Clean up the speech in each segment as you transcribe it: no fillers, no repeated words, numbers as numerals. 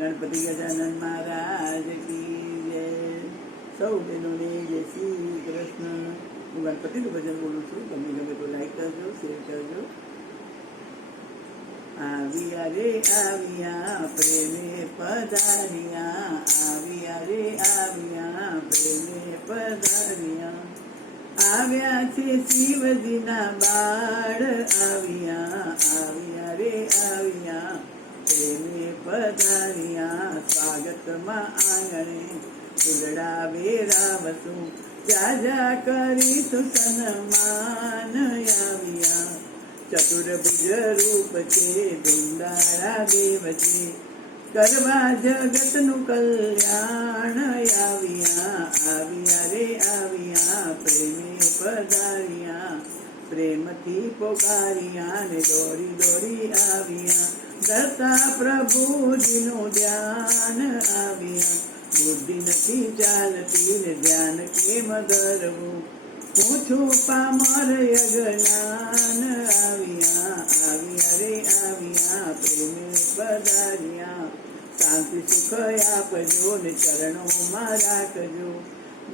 ગણપતિ ગજાનન મહારાજ કી જય. સૌ બહેનોને જય શ્રી કૃષ્ણ. હું ગણપતિનું ભજન બોલું છું. ગમે તો લાઈક કરજો, શેર કરજો. આવ્યા રે આવ્યા પ્રેમે પધાર્યા, આવ્યા રે આવ્યા પ્રેમે પધાર્યા. આવ્યા છે શિવજીના બાળ, આવ્યા આવ્યા રે આવ્યા પ્રેમે પધાર્યા. સ્વાગતમાં આંગણે ફૂલડા વેરાવશું, જાજા કરીશું સન્માન. આવ્યા ચતુર્ભુજ રૂપ છે, બિંદાળા દેવ છે, કરવા જગતનું કલ્યાણ. આવ્યા આવ્યા રે આવ્યા પ્રેમે પધાર્યા, પ્રેમથી પોકાર્યા ને દોડી દોડી આવ્યા. ધરતા પ્રભુજીનું ધ્યાન. આવ્યા બુદ્ધિ નથી ચાલતી ને ધ્યાન કેમ ધરવું, હું છું પામર અજ્ઞાન. આવ્યા આવ્યા રે આવ્યા પ્રેમે પધાર્યા. શાંતિ સુખ આપજો ને ચરણોમાં રાખજો,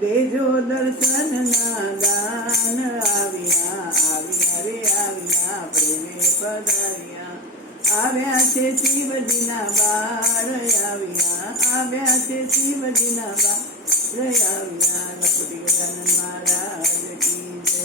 દેજો દર્શન ના દાન. આવ્યા આવ્યા રે આવ્યા પ્રેમે પધાર્યા. આવ્યા છે શિવજીના બાળ, આવ્યા આવ્યા છે શિવજીના બાળ. આવ્યા ગણપતિ ગજાનન મહારાજ કી જય.